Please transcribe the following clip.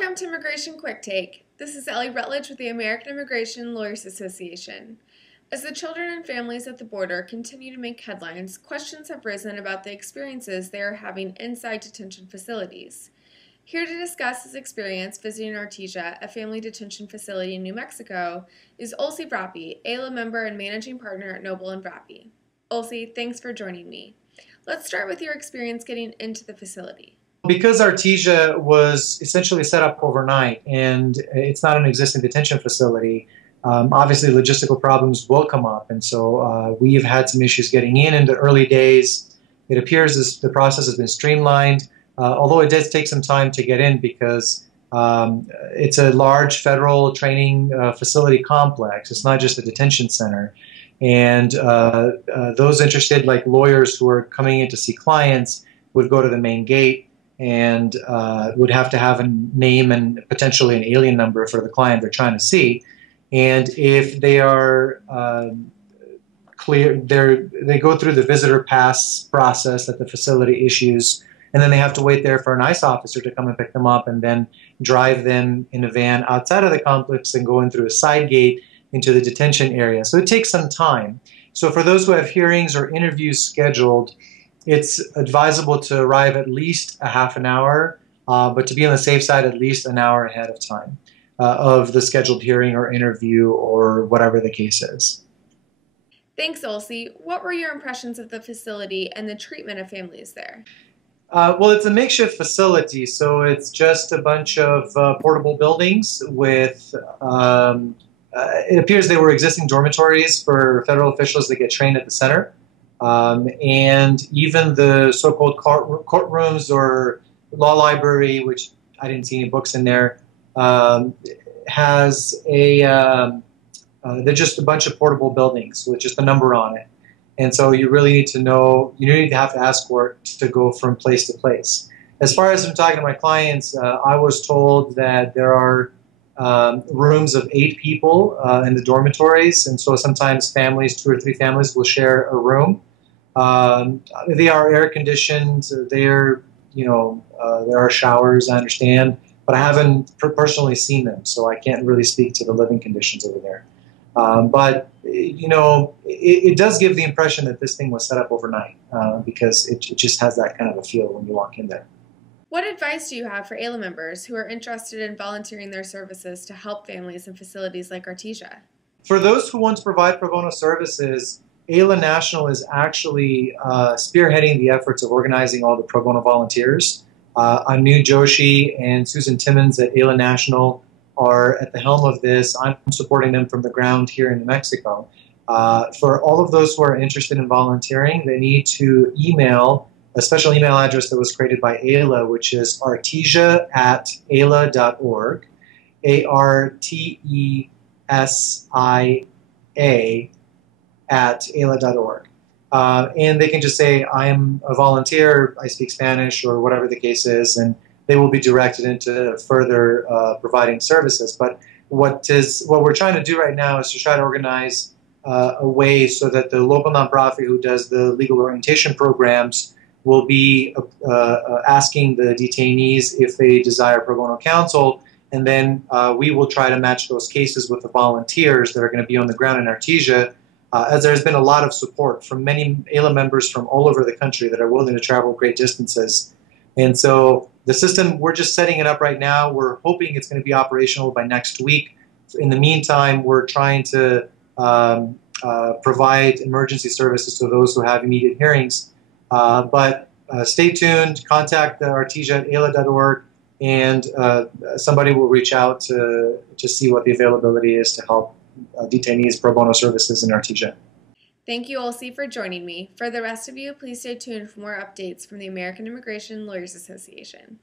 Welcome to Immigration Quicktake. This is Ellie Rutledge with the American Immigration Lawyers Association. As the children and families at the border continue to make headlines, questions have risen about the experiences they are having inside detention facilities. Here to discuss his experience visiting Artesia, a family detention facility in New Mexico, is Ulsi Vrappi, AILA member and managing partner at Noble & Vrappi. Ulsi, thanks for joining me. Let's start with your experience getting into the facility. Because Artesia was essentially set up overnight and it's not an existing detention facility, obviously logistical problems will come up. And so we've had some issues getting in the early days. It appears as the process has been streamlined, although it does take some time to get in because it's a large federal training facility complex. It's not just a detention center. And those interested, like lawyers who are coming in to see clients, would go to the main gate and would have to have a name and potentially an alien number for the client they're trying to see. And if they are clear, they go through the visitor pass process that the facility issues, and then they have to wait there for an ICE officer to come and pick them up and then drive them in a van outside of the complex and go in through a side gate into the detention area. So it takes some time. So for those who have hearings or interviews scheduled, it's advisable to arrive at least a half an hour, but to be on the safe side, at least an hour ahead of time of the scheduled hearing or interview or whatever the case is. Thanks, Ulsi. What were your impressions of the facility and the treatment of families there? Well, it's a makeshift facility, so it's just a bunch of portable buildings with, it appears they were existing dormitories for federal officials that get trained at the center. And even the so-called courtrooms or law library, which I didn't see any books in there, has they're just a bunch of portable buildings with just a number on it. And so you really need to know, you need to have to ask for it to go from place to place. As far as I'm talking to my clients, I was told that there are rooms of 8 people in the dormitories, and so sometimes families, 2 or 3 families, will share a room. They are air conditioned. There are showers, I understand, but I haven't personally seen them, so I can't really speak to the living conditions over there. But it does give the impression that this thing was set up overnight because it just has that kind of a feel when you walk in there. What advice do you have for AILA members who are interested in volunteering their services to help families in facilities like Artesia? For those who want to provide pro bono services, AILA National is actually spearheading the efforts of organizing all the pro bono volunteers. Anu Joshi and Susan Timmons at AILA National are at the helm of this. I'm supporting them from the ground here in New Mexico. For all of those who are interested in volunteering, they need to email a special email address that was created by AILA, which is artesia@aila.org, ARTESIA@aila.org. And they can just say, I am a volunteer, I speak Spanish, or whatever the case is, and they will be directed into further providing services. But what we're trying to do right now is to try to organize a way so that the local nonprofit who does the legal orientation programs will be asking the detainees if they desire pro bono counsel, and then we will try to match those cases with the volunteers that are going to be on the ground in Artesia, as there's been a lot of support from many AILA members from all over the country that are willing to travel great distances. And so the system, we're just setting it up right now. We're hoping it's going to be operational by next week. In the meantime, we're trying to provide emergency services to those who have immediate hearings. But stay tuned, contact artesia@aila.org, and somebody will reach out to see what the availability is to help detainees pro bono services in Artesia. Thank you, Ulsi, for joining me. For the rest of you, please stay tuned for more updates from the American Immigration Lawyers Association.